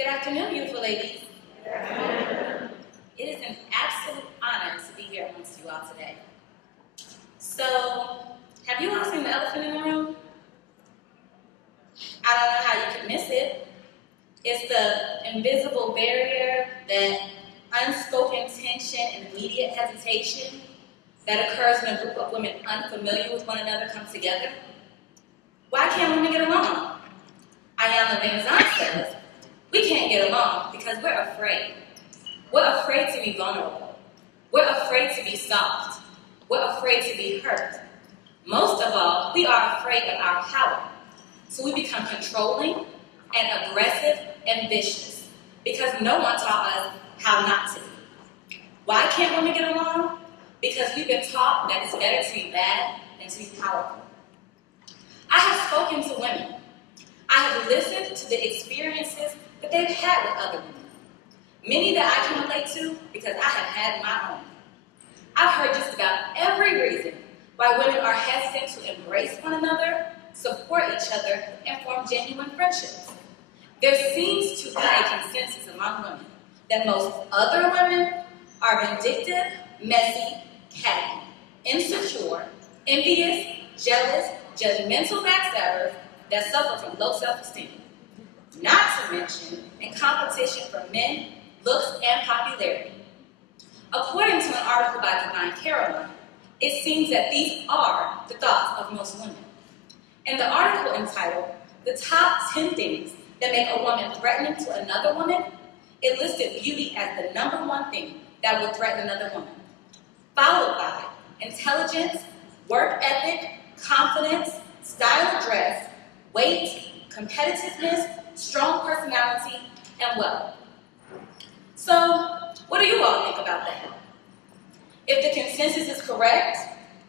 Good afternoon, beautiful ladies. It is an absolute honor to be here amongst you all today. So, have you all seen the elephant in the room? I don't know how you could miss it. It's the invisible barrier, that unspoken tension and immediate hesitation that occurs when a group of women unfamiliar with one another come together. Why can't women get along? Ayana Van Zandt says, we can't get along because we're afraid. We're afraid to be vulnerable. We're afraid to be soft. We're afraid to be hurt. Most of all, we are afraid of our power. So we become controlling and aggressive and vicious because no one taught us how not to be. Why can't women get along? Because we've been taught that it's better to be bad than to be powerful. I have spoken to women. I have listened to the experiences that they've had with other women. Many that I can relate to because I have had my own. I've heard just about every reason why women are hesitant to embrace one another, support each other, and form genuine friendships. There seems to be a consensus among women that most other women are vindictive, messy, catty, insecure, envious, jealous, judgmental backstabbers that suffer from low self-esteem. Not to mention in competition for men, looks, and popularity. According to an article by Divine Caroline, it seems that these are the thoughts of most women. In the article entitled, The Top 10 Things That Make a Woman Threatening to Another Woman, it listed beauty as the #1 thing that would threaten another woman, followed by intelligence, work ethic, confidence, style of dress, weight, competitiveness, strong personality, and wealth. So, what do you all think about that? If the consensus is correct,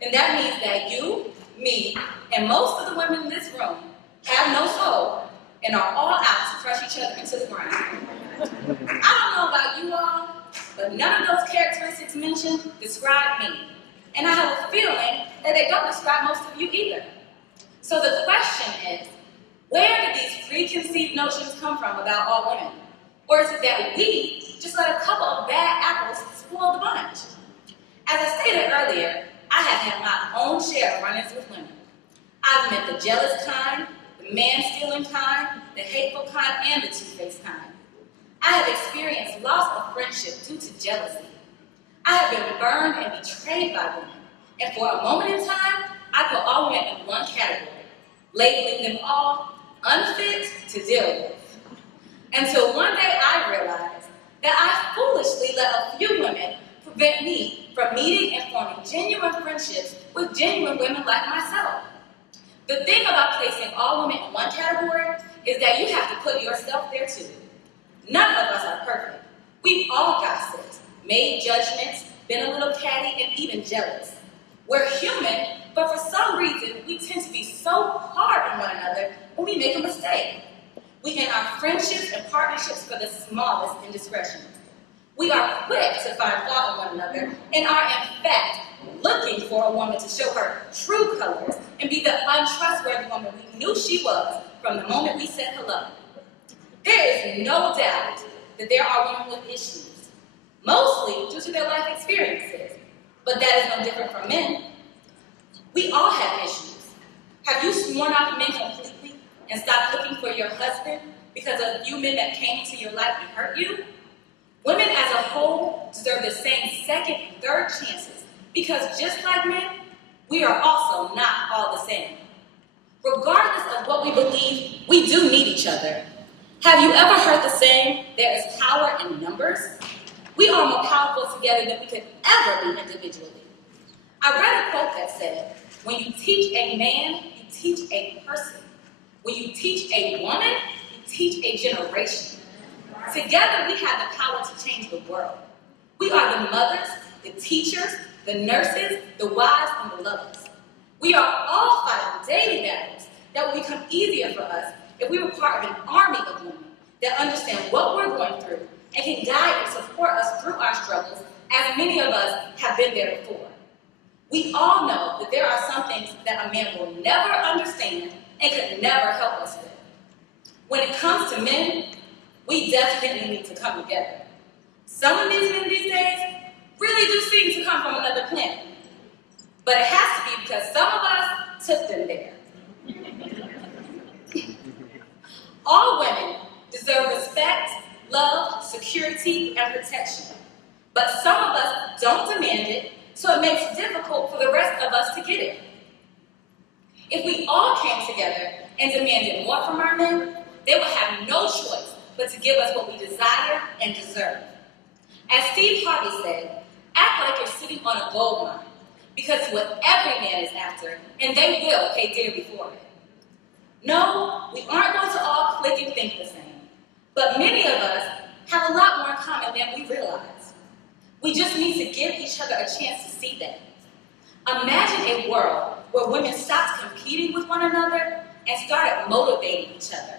then that means that you, me, and most of the women in this room have no soul and are all out to crush each other into the ground. I don't know about you all, but none of those characteristics mentioned describe me. And I have a feeling that they don't describe most of you either. So the question is, where did these preconceived notions come from about all women? Or is it that we just let a couple of bad apples spoil the bunch? As I stated earlier, I have had my own share of run-ins with women. I've met the jealous kind, the man-stealing kind, the hateful kind, and the two-faced kind. I have experienced loss of friendship due to jealousy. I have been burned and betrayed by women. And for a moment in time, I put all women in one category, labeling them all unfit to deal with. Until one day I realized that I foolishly let a few women prevent me from meeting and forming genuine friendships with genuine women like myself. The thing about placing all women in one category is that you have to put yourself there too. None of us are perfect. We've all gossiped, made judgments, been a little catty, and even jealous. We're human, but for some reason, we tend to be so hard on one another when we make a mistake. We end our friendships and partnerships for the smallest indiscretions. We are quick to find fault in one another and are, in fact, looking for a woman to show her true colors and be the untrustworthy woman we knew she was from the moment we said hello. There is no doubt that there are women with issues, mostly due to their life experiences, but that is no different from men. We all have issues. Have you sworn off men completely and stopped looking for your husband because of few men that came into your life and hurt you? Women as a whole deserve the same second and third chances because just like men, we are also not all the same. Regardless of what we believe, we do need each other. Have you ever heard the saying, there is power in numbers? We are more powerful together than we could ever be individually. I read a quote that said, when you teach a man, you teach a person. When you teach a woman, you teach a generation. Together, we have the power to change the world. We are the mothers, the teachers, the nurses, the wives, and the lovers. We are all fighting daily battles that would become easier for us if we were part of an army of women that understand what we're going through and can guide and support us through our struggles, as many of us have been there before. We all know that there are some things that a man will never understand and could never help us with. When it comes to men, we definitely need to come together. Some of these men these days really do seem to come from another planet. But it has to be because some of us took them there. All women deserve respect, love, security, and protection. But some of us don't demand it, so it makes it difficult for the rest of us to get it. If we all came together and demanded more from our men, they would have no choice but to give us what we desire and deserve. As Steve Harvey said, act like you're sitting on a gold mine, because it's what every man is after, and they will pay dearly for it. No, we aren't going to all click and think the same, but many of us have a lot more in common than we realize. We just need to give each other a chance to see that. Imagine a world where women stopped competing with one another and started motivating each other.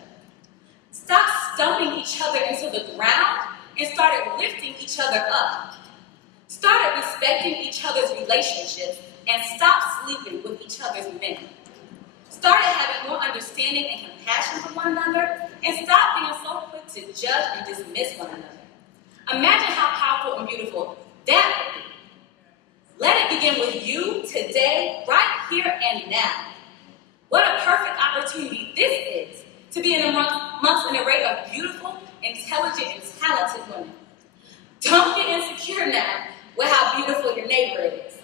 Stopped stumping each other into the ground and started lifting each other up. Started respecting each other's relationships and stopped sleeping with each other's men. Started having more understanding and compassion for one another and stopped being so quick to judge and dismiss one another. Imagine how powerful and beautiful that would be. Let it begin with you today, right here and now. What a perfect opportunity this is to be amongst an array of beautiful, intelligent, and talented women. Don't get insecure now with how beautiful your neighbor is.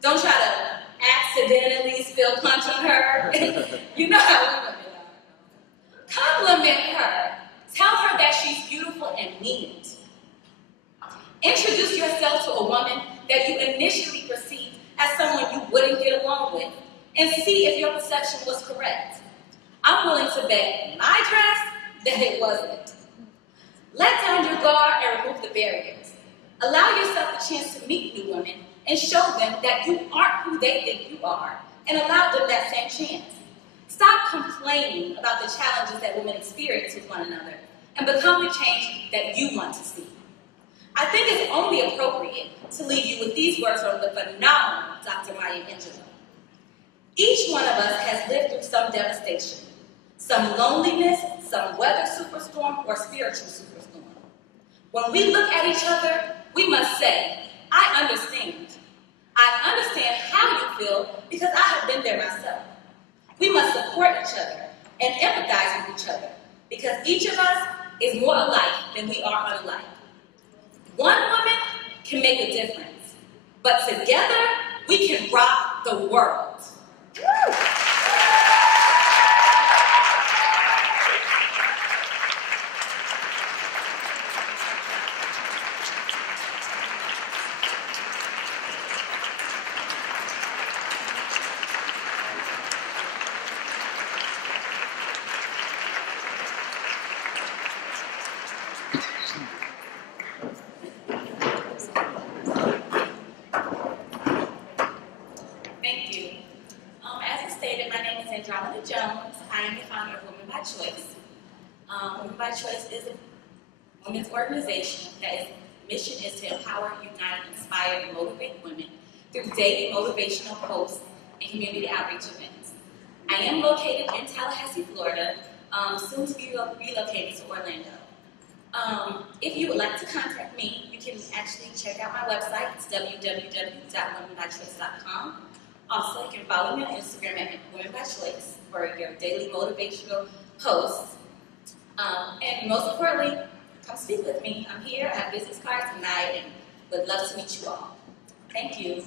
Don't try to accidentally spill punch on her. You know how women are. Compliment her. Tell her that she's beautiful and mean it. Introduce yourself to a woman that you initially perceived as someone you wouldn't get along with, and see if your perception was correct. I'm willing to bet my dress that it wasn't. Let down your guard and remove the barriers. Allow yourself a chance to meet new women and show them that you aren't who they think you are, and allow them that same chance. Stop complaining about the challenges that women experience with one another, and become the change that you want to see. I think it's only appropriate to leave you with these words from the phenomenal Dr. Maya Angelou. Each one of us has lived through some devastation, some loneliness, some weather superstorm, or spiritual superstorm. When we look at each other, we must say, I understand. I understand how you feel because I have been there myself. We must support each other and empathize with each other because each of us is more alike than we are unlike. One woman can make a difference, but together we can rock the world. Woo! Andromeda Jones. I am the founder of Women by Choice. Women by Choice is a women's organization that mission is to empower, unite, inspire, and motivate women through daily motivational posts and community outreach events. I am located in Tallahassee, Florida, soon to be relocated to Orlando. If you would like to contact me, you can actually check out my website. It's www.womenbychoice.com. Also, you can follow me on Instagram at Women by Choice for your daily motivational posts. And most importantly, come speak with me. I'm here. I have business cards tonight and would love to meet you all. Thank you.